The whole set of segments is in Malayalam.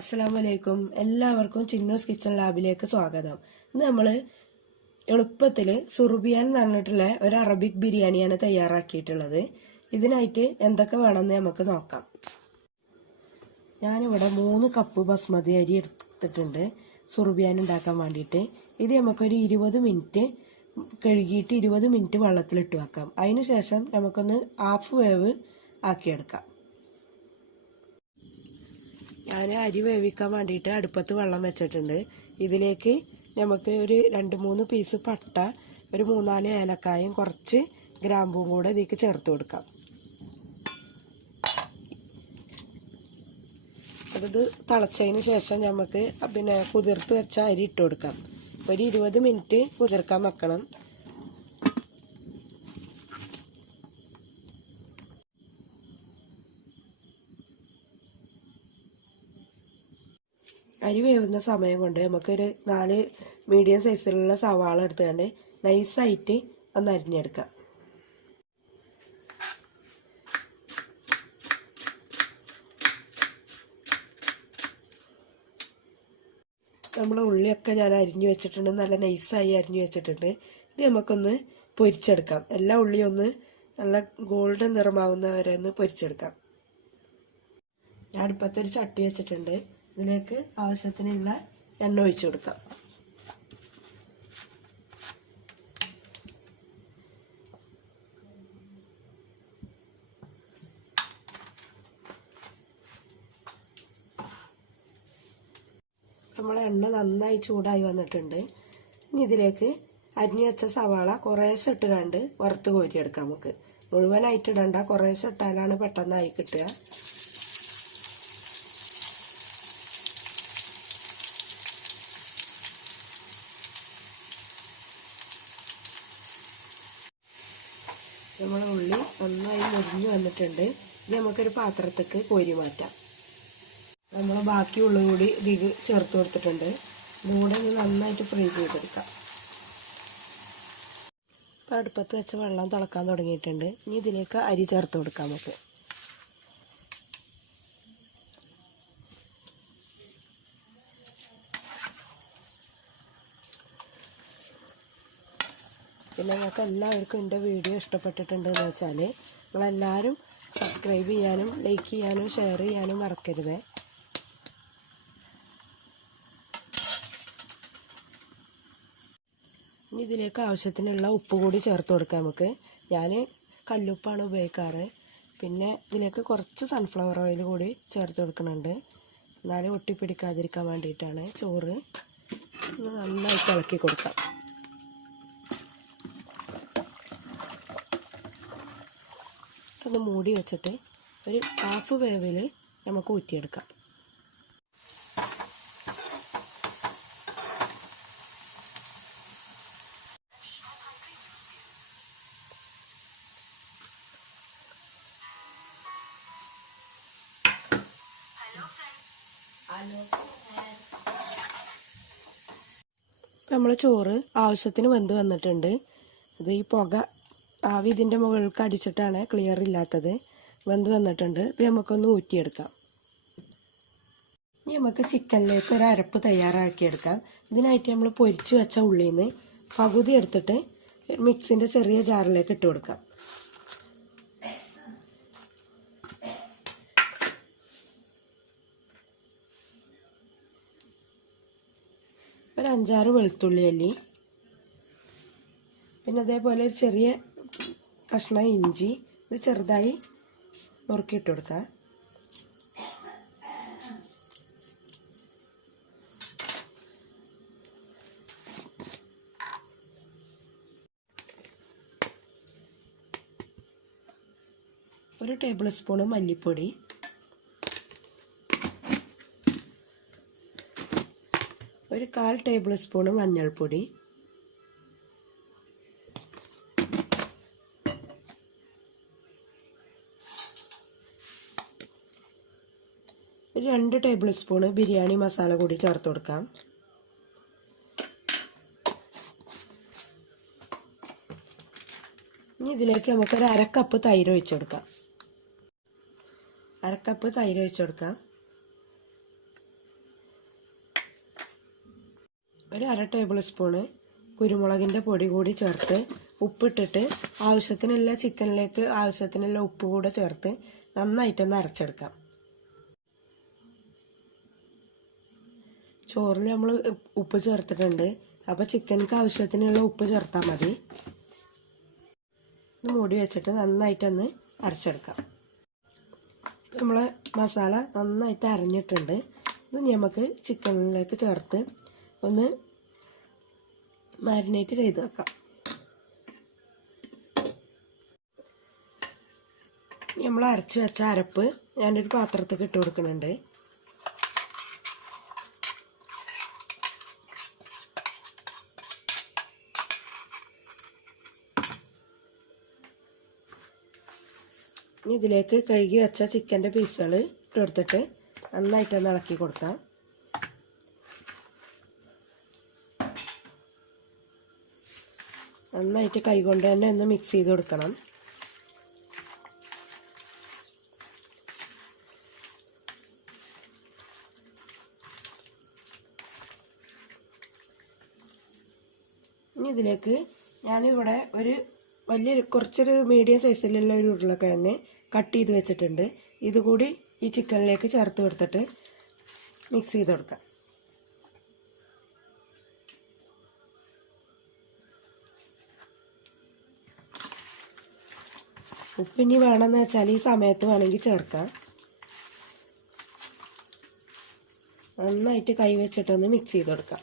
അസ്സലാമലൈക്കും. എല്ലാവർക്കും ചിന്നൂസ് കിച്ചൺ ലാബിലേക്ക് സ്വാഗതം. ഇന്ന് നമ്മൾ എളുപ്പത്തിൽ സുർബിയാൻ എന്ന് പറഞ്ഞിട്ടുള്ള ഒരു അറബിക് ബിരിയാണിയാണ് തയ്യാറാക്കിയിട്ടുള്ളത്. ഇതിനായിട്ട് എന്തൊക്കെ വേണമെന്ന് നമുക്ക് നോക്കാം. ഞാനിവിടെ 3 കപ്പ് ബസ്മതി അരി എടുത്തിട്ടുണ്ട് സുർബിയാൻ ഉണ്ടാക്കാൻ വേണ്ടിയിട്ട്. ഇത് നമുക്കൊരു 20 മിനിറ്റ് കഴുകിയിട്ട് 20 മിനിറ്റ് വെള്ളത്തിലിട്ട് വെക്കാം. അതിന് ശേഷം നമുക്കൊന്ന് ഹാഫ് വേവ് ആക്കിയെടുക്കാം. ഞാൻ അരി വേവിക്കാൻ വേണ്ടിയിട്ട് അടുപ്പത്ത് വെള്ളം വെച്ചിട്ടുണ്ട്. ഇതിലേക്ക് നമുക്ക് ഒരു 2-3 പീസ് പട്ട, ഒരു 3-4 ഏലക്കായും കുറച്ച് ഗ്രാമ്പും കൂടെ ഇതിലേക്ക് ചേർത്ത് കൊടുക്കാം. അത് തിളച്ചതിന് ശേഷം നമുക്ക് കുതിർത്ത് വെച്ച അരി ഇട്ട് കൊടുക്കാം. ഒരു 20 മിനിറ്റ് കുതിർക്കാൻ വെക്കണം. അരി വേവുന്ന സമയം കൊണ്ട് നമുക്കൊരു 4 മീഡിയം സൈസിലുള്ള സവാള എടുത്തുകൊണ്ട് നൈസായിട്ട് ഒന്ന് അരിഞ്ഞെടുക്കാം. നമ്മളെ ഉള്ളിയൊക്കെ ഞാൻ അരിഞ്ഞു വെച്ചിട്ടുണ്ട്, നല്ല നൈസായി അരിഞ്ഞു വെച്ചിട്ടുണ്ട്. ഇത് നമുക്കൊന്ന് പൊരിച്ചെടുക്കാം. എല്ലാ ഉള്ളിയും ഒന്ന് നല്ല ഗോൾഡൻ നിറമാകുന്ന വരെ ഒന്ന് പൊരിച്ചെടുക്കാം. ഞാൻ അടുപ്പത്തൊരു ചട്ടി വെച്ചിട്ടുണ്ട്. ഇതിലേക്ക് ആവശ്യത്തിനുള്ള എണ്ണ ഒഴിച്ചു കൊടുക്കാം. നമ്മളെ എണ്ണ നന്നായി ചൂടായി വന്നിട്ടുണ്ട്. ഇനി ഇതിലേക്ക് അരിഞ്ഞു വെച്ച സവാള കുറേശ്ശെ ഇട്ട് കണ്ട് വറുത്ത് കോരിയെടുക്കാം. നമുക്ക് മുഴുവനായിട്ട് ഇടണ്ട, കുറേശ്ശെ ഇട്ടാലാണ് പെട്ടെന്നായി കിട്ടുക. നമ്മുടെ ഉള്ളി നന്നായി മുരിഞ്ഞു വന്നിട്ടുണ്ട്. ഇനി നമുക്കൊരു പാത്രത്തേക്ക് കോരി മാറ്റാം. നമ്മൾ ബാക്കി ഉള്ളി കൂടി ഇതിൽ ചേർത്ത് കൊടുത്തിട്ടുണ്ട്. ഇതുകൂടെ നന്നായിട്ട് ഫ്രൈ ചെയ്തെടുക്കാം. ഇപ്പം അടുപ്പത്ത് വെച്ച വെള്ളം തിളക്കാൻ തുടങ്ങിയിട്ടുണ്ട്. ഇനി ഇതിലേക്ക് അരി ചേർത്ത് കൊടുക്കാം. നമുക്ക് പിന്നെ നിങ്ങൾക്ക് എല്ലാവർക്കും എൻ്റെ വീഡിയോ ഇഷ്ടപ്പെട്ടിട്ടുണ്ടെന്ന് വെച്ചാൽ നിങ്ങളെല്ലാവരും സബ്സ്ക്രൈബ് ചെയ്യാനും ലൈക്ക് ചെയ്യാനും ഷെയർ ചെയ്യാനും മറക്കരുത്. ഇനി ഇതിലേക്ക് ആവശ്യത്തിനുള്ള ഉപ്പ് കൂടി ചേർത്ത് കൊടുക്കാം. നമുക്ക് ഞാൻ കല്ലുപ്പാണ് ഉപയോഗിക്കാറ്. പിന്നെ ഇതിലേക്ക് കുറച്ച് സൺഫ്ലവർ ഓയിൽ കൂടി ചേർത്ത് കൊടുക്കുന്നുണ്ട്. എന്നാലും ഒട്ടിപ്പിടിക്കാതിരിക്കാൻ വേണ്ടിയിട്ടാണ്. ചോറ് നന്നായിട്ട് ഇളക്കി കൊടുക്കാം. ഒന്ന് മൂടി വെച്ചിട്ട് ഒരു ഹാഫ് വേവിൽ നമുക്ക് ഊറ്റിയെടുക്കാം. ഇപ്പം നമ്മൾ ചോറ് ആവശ്യത്തിന് വെന്ത് വന്നിട്ടുണ്ട്. ഇത് ഈ പുക ആവി ഇതിൻ്റെ മുകളിലേക്ക് അടിച്ചിട്ടാണ് ക്ലിയർ ഇല്ലാത്തത്. വെന്ത് വന്നിട്ടുണ്ട്. ഇപ്പം നമുക്കൊന്ന് ഊറ്റിയെടുക്കാം. ഇനി നമുക്ക് ചിക്കനിലേക്ക് ഒരു അരപ്പ് തയ്യാറാക്കിയെടുക്കാം. ഇതിനായിട്ട് നമ്മൾ പൊരിച്ച് വെച്ച ഉള്ളിയിൽ നിന്ന് പകുതി എടുത്തിട്ട് മിക്സിൻ്റെ ചെറിയ ജാറിലേക്ക് ഇട്ട് കൊടുക്കാം. ഒരു 5-6 വെളുത്തുള്ളി അല്ലി, പിന്നെ അതേപോലെ ഒരു ചെറിയ കഷ്ണം ഇഞ്ചി, ഇത് ചെറുതായി നുറുക്കിയിട്ട് കൊടുക്കാം. ഒരു ടേബിൾ സ്പൂൺ മല്ലിപ്പൊടി, ഒരു 1/4 ടേബിൾ സ്പൂൺ മഞ്ഞൾപ്പൊടി, ഒരു 2 ടേബിൾ സ്പൂൺ ബിരിയാണി മസാല കൂടി ചേർത്ത് കൊടുക്കാം. ഇനി ഇതിലേക്ക് നമുക്കൊരു 1/2 കപ്പ് തൈര് ഒഴിച്ചു കൊടുക്കാം. 1/2 കപ്പ് തൈര് ഒഴിച്ചു കൊടുക്കാം. ഒരു 1/2 ടേബിൾ സ്പൂണ് കുരുമുളകിൻ്റെ പൊടി കൂടി ചേർത്ത് ഉപ്പിട്ടിട്ട് ആവശ്യത്തിനുള്ള ചിക്കനിലേക്ക് ആവശ്യത്തിനുള്ള ഉപ്പ് കൂടെ ചേർത്ത് നന്നായിട്ടൊന്ന് അരച്ചെടുക്കാം. ചോറിൽ നമ്മൾ ഉപ്പ് ചേർത്തിട്ടുണ്ട്. അപ്പോൾ ചിക്കനിക്ക് ആവശ്യത്തിനുള്ള ഉപ്പ് ചേർത്താൽ മതി. ഇത് മൂടി വെച്ചിട്ട് നന്നായിട്ടൊന്ന് അരച്ചെടുക്കാം. നമ്മളെ മസാല നന്നായിട്ട് അരഞ്ഞിട്ടുണ്ട്. ഇത് നമുക്ക് ചിക്കനിലേക്ക് ചേർത്ത് ഒന്ന് മാരിനേറ്റ് ചെയ്ത് വെക്കാം. നമ്മൾ അരച്ച് വെച്ച അരപ്പ് ഞാനൊരു പാത്രത്തിൽ ഇട്ട് കൊടുക്കുന്നുണ്ട്. ഇനി ഇതിലേക്ക് കഴുകി വെച്ച ചിക്കൻ്റെ പീസുകൾ ഇട്ട് കൊടുത്തിട്ട് നന്നായിട്ടൊന്ന് ഇളക്കി കൊടുക്കാം. നന്നായിട്ട് കൈകൊണ്ട് തന്നെ ഒന്ന് മിക്സ് ചെയ്ത് കൊടുക്കണം. ഇനി ഇതിലേക്ക് ഞാനിവിടെ ഒരു കുറച്ചൊരു മീഡിയം സൈസിലുള്ള ഒരു ഉരുളക്കിഴങ്ങ് കട്ട് ചെയ്ത് വെച്ചിട്ടുണ്ട്. ഇതുകൂടി ഈ ചിക്കനിലേക്ക് ചേർത്ത് കൊടുത്തിട്ട് മിക്സ് ചെയ്ത് കൊടുക്കാം. ഉപ്പിനി വേണമെന്ന് വെച്ചാൽ ഈ സമയത്ത് വേണമെങ്കിൽ ചേർക്കാം. നന്നായിട്ട് കൈ വെച്ചിട്ടൊന്ന് മിക്സ് ചെയ്ത് കൊടുക്കാം.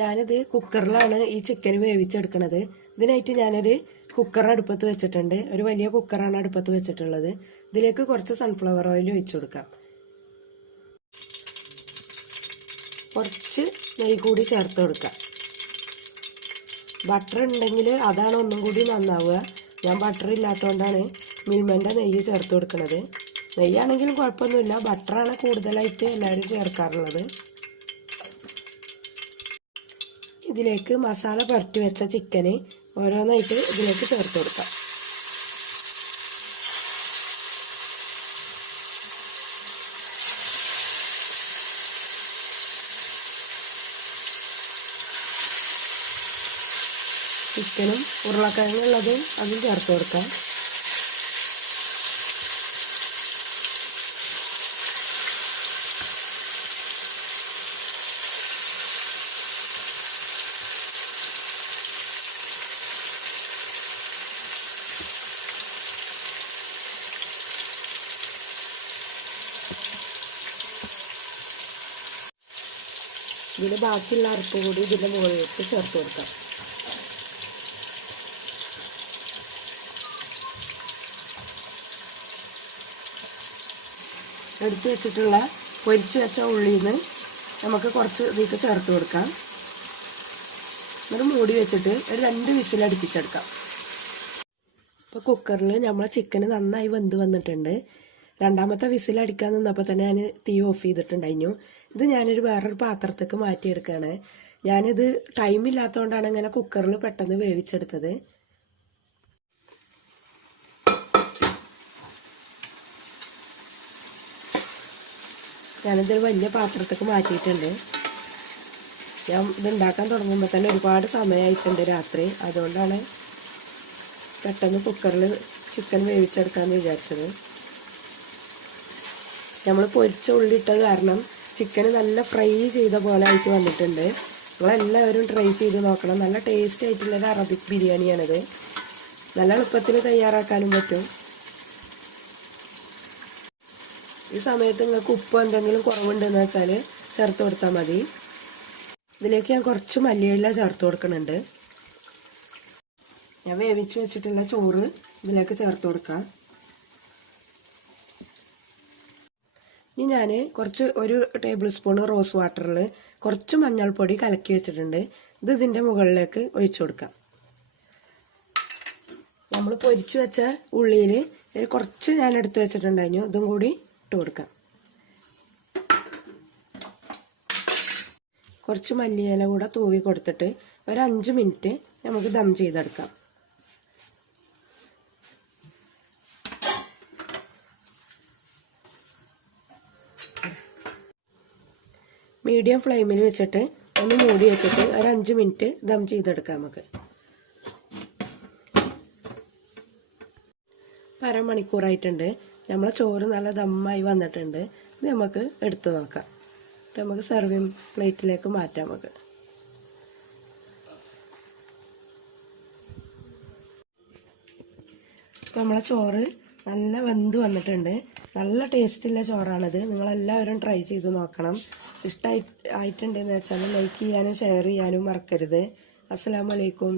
ഞാനിത് കുക്കറിലാണ് ഈ ചിക്കൻ വേവിച്ചെടുക്കുന്നത്. ഇതിനായിട്ട് ഞാനൊരു കുക്കർ അടുപ്പത്ത് വെച്ചിട്ടുണ്ട്. ഒരു വലിയ കുക്കറാണ് അടുപ്പത്ത് വെച്ചിട്ടുള്ളത്. ഇതിലേക്ക് കുറച്ച് സൺഫ്ലവർ ഓയിൽ ഒഴിച്ചു കൊടുക്കാം. കുറച്ച് നെയ്യ് കൂടി ചേർത്ത് കൊടുക്കാം. ബട്ടർ ഉണ്ടെങ്കിൽ അതാണ് ഒന്നും കൂടി നന്നാവുക. ഞാൻ ബട്ടർ ഇല്ലാത്തതുകൊണ്ടാണ് മിൽമൻ്റെ നെയ്യ് ചേർത്ത് കൊടുക്കുന്നത്. നെയ്യാണെങ്കിലും കുഴപ്പമൊന്നുമില്ല, ബട്ടറാണ് കൂടുതലായിട്ട് എല്ലാവരും ചേർക്കാറുള്ളത്. ഇതിലേക്ക് മസാല പുരട്ടി വെച്ച ചിക്കന് ഓരോന്നായിട്ട് ഇതിലേക്ക് ചേർത്ത് കൊടുക്കാം. ചിക്കനും ഉരുളക്കിഴങ്ങുള്ളതും അതും ചേർത്ത് കൊടുക്കാം. ഇതിന് ബാക്കിയുള്ള അരപ്പ് കൂടി ഇതിൻ്റെ മുകളിലേക്ക് ചേർത്ത് കൊടുക്കാം. എടുത്ത് വെച്ചിട്ടുള്ള പൊരിച്ച് വെച്ച ഉള്ളിയിൽ നിന്ന് നമുക്ക് കുറച്ച് ഇതിലേക്ക് ചേർത്ത് കൊടുക്കാം. എന്നിട്ട് മൂടി വെച്ചിട്ട് ഒരു 2 വിസിൽ അടുപ്പിച്ചെടുക്കാം. ഇപ്പോൾ കുക്കറിൽ നമ്മളെ ചിക്കന് നന്നായി വെന്ത് വന്നിട്ടുണ്ട്. രണ്ടാമത്തെ വിസിൽ അടിക്കാൻ നിന്നപ്പോൾ തന്നെ ഞാൻ തീ ഓഫ് ചെയ്തിട്ടുണ്ടായിരുന്നു. ഇത് ഞാനൊരു വേറൊരു പാത്രത്തേക്ക് മാറ്റിയെടുക്കുകയാണ്. ഞാനിത് ടൈമില്ലാത്തതുകൊണ്ടാണ് ഇങ്ങനെ കുക്കറിൽ പെട്ടെന്ന് വേവിച്ചെടുത്തത്. ഞാനിതൊരു വലിയ പാത്രത്തേക്ക് മാറ്റിയിട്ടുണ്ട്. ഞാൻ ഇതുണ്ടാക്കാൻ തുടങ്ങുമ്പോൾ തന്നെ ഒരുപാട് സമയമായിട്ടുണ്ട് രാത്രി. അതുകൊണ്ടാണ് പെട്ടെന്ന് കുക്കറിൽ ചിക്കൻ വേവിച്ചെടുക്കാമെന്ന് വിചാരിച്ചത്. നമ്മൾ പൊരിച്ച ഉള്ളി ഇട്ടത് കാരണം ചിക്കന് നല്ല ഫ്രൈ ചെയ്ത പോലെ ആയിട്ട് വന്നിട്ടുണ്ട്. നിങ്ങളെല്ലാവരും ട്രൈ ചെയ്ത് നോക്കണം. നല്ല ടേസ്റ്റ് ആയിട്ടുള്ളൊരു അറബിക് ബിരിയാണിയാണിത്. നല്ല എളുപ്പത്തിൽ തയ്യാറാക്കാനും പറ്റും. ഈ സമയത്ത് നിങ്ങൾക്ക് ഉപ്പ് എന്തെങ്കിലും കുറവുണ്ടെന്ന് വെച്ചാൽ ചേർത്ത് കൊടുത്താൽ മതി. ഇതിലേക്ക് ഞാൻ കുറച്ച് മല്ലിയില ചേർത്ത് കൊടുക്കുന്നുണ്ട്. ഞാൻ വേവിച്ച് വെച്ചിട്ടുള്ള ചോറ് ഇതിലേക്ക് ചേർത്ത് കൊടുക്കാം. ഇനി ഞാൻ ഒരു ടേബിൾ സ്പൂൺ റോസ് വാട്ടറിൽ കുറച്ച് മഞ്ഞൾപ്പൊടി കലക്കി വെച്ചിട്ടുണ്ട്. ഇത് ഇതിൻ്റെ മുകളിലേക്ക് ഒഴിച്ചു കൊടുക്കാം. നമ്മൾ പൊരിച്ച് വെച്ച ഉള്ളിയിൽ കുറച്ച് ഞാൻ എടുത്ത് വെച്ചിട്ടുണ്ടായിരുന്നു. ഇതും കൂടി ഇട്ട് കൊടുക്കാം. കുറച്ച് മല്ലിയില കൂടെ തൂവി കൊടുത്തിട്ട് ഒരു 5 മിനിറ്റ് നമുക്ക് ദം ചെയ്തെടുക്കാം. മീഡിയം ഫ്ലെയിമിൽ വെച്ചിട്ട് ഒന്ന് മൂടി വെച്ചിട്ട് ഒരു 5 മിനിറ്റ് ദം ചെയ്തെടുക്കാം നമുക്ക്. അരമണിക്കൂറായിട്ടുണ്ട്. നമ്മളെ ചോറ് നല്ല ദമ്മായി വന്നിട്ടുണ്ട്. ഇത് നമുക്ക് എടുത്തു നോക്കാം. നമുക്ക് സെർവിങ് പ്ലേറ്റിലേക്ക് മാറ്റാം. നമുക്ക് നമ്മളെ ചോറ് നല്ല വെന്ത് വന്നിട്ടുണ്ട്. നല്ല ടേസ്റ്റുള്ള ചോറാണിത്. നിങ്ങളെല്ലാവരും ട്രൈ ചെയ്ത് നോക്കണം. ഇഷ്ടമായിട്ടുണ്ടെന്ന് വെച്ചാൽ ലൈക്ക് ചെയ്യാനും ഷെയർ ചെയ്യാനും മറക്കരുത്. അസ്സലാമു അലൈക്കും.